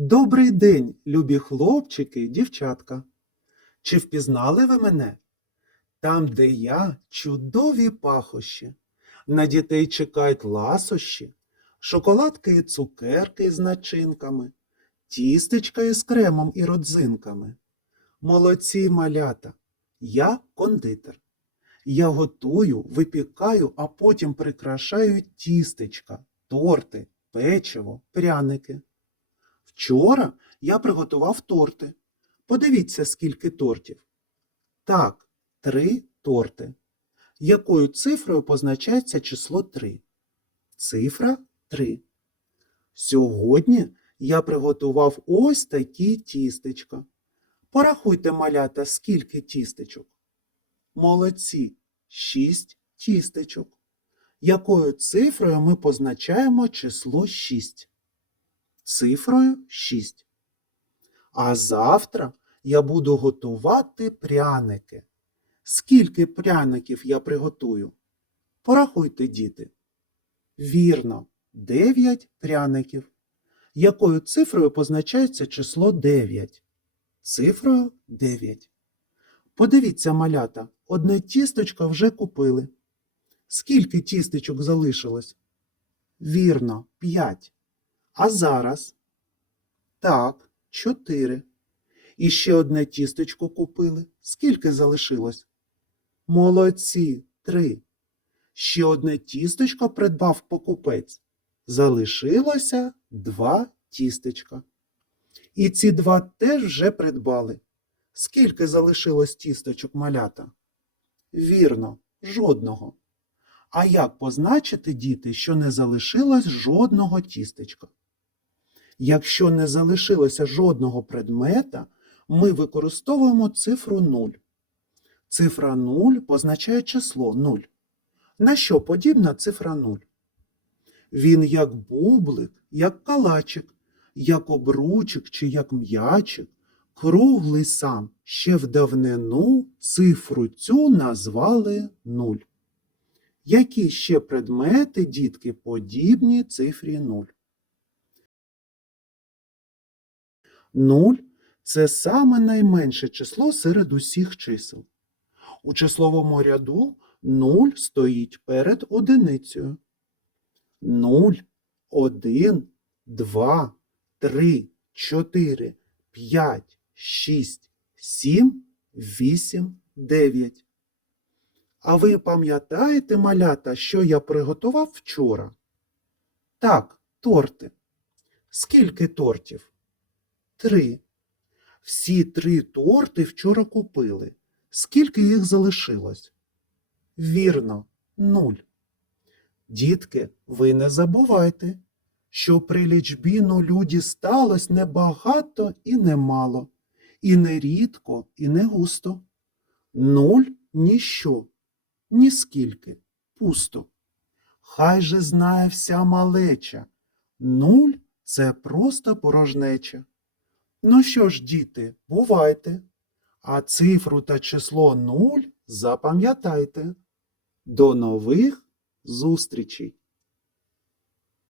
Добрий день, любі хлопчики дівчатка. Чи впізнали ви мене? Там, де я, чудові пахощі. На дітей чекають ласощі, шоколадки і цукерки з начинками, тістечка із кремом і родзинками. Молодці малята, я кондитер. Я готую, випікаю, а потім прикрашаю тістечка, торти, печиво, пряники. Вчора я приготував торти. Подивіться, скільки тортів. Так, три торти. Якою цифрою позначається число 3? Цифра 3. Сьогодні я приготував ось такі тістечка. Порахуйте, малята, скільки тістечок. Молодці, 6 тістечок. Якою цифрою ми позначаємо число 6? Цифрою 6. А завтра я буду готувати пряники. Скільки пряників я приготую? Порахуйте, діти. Вірно, 9 пряників. Якою цифрою позначається число 9? Цифрою 9. Подивіться, малята, одне тістечко вже купили. Скільки тістечок залишилось? Вірно, 5. А зараз? Так, 4. І ще одне тістечко купили. Скільки залишилось? Молодці, три. Ще одне тістечко придбав покупець. Залишилося два тістечка. І ці два теж вже придбали. Скільки залишилось тісточок малята? Вірно, жодного. А як позначити, діти, що не залишилось жодного тістечка? Якщо не залишилося жодного предмета, ми використовуємо цифру 0. Цифра 0 позначає число 0. На що подібна цифра 0? Він як бублик, як калачик, як обручик чи як м'ячик, круглий сам, ще в давнину цифру цю назвали 0. Які ще предмети, дітки, подібні цифрі 0? 0 – це саме найменше число серед усіх чисел. У числовому ряду 0 стоїть перед одиницею. 0, 1, 2, 3, 4, 5, 6, 7, 8, 9. А ви пам'ятаєте, малята, що я приготував вчора? Так, торти. Скільки тортів? Три. Всі три торти вчора купили. Скільки їх залишилось? Вірно, нуль. Дітки, ви не забувайте, що при лічбі нулю дісталось не багато і не мало, і не рідко, і не густо. Нуль ніщо, ні скільки, пусто. Хай же знає вся малеча. Нуль це просто порожнеча. Ну що ж, діти, бувайте, а цифру та число нуль запам'ятайте. До нових зустрічей!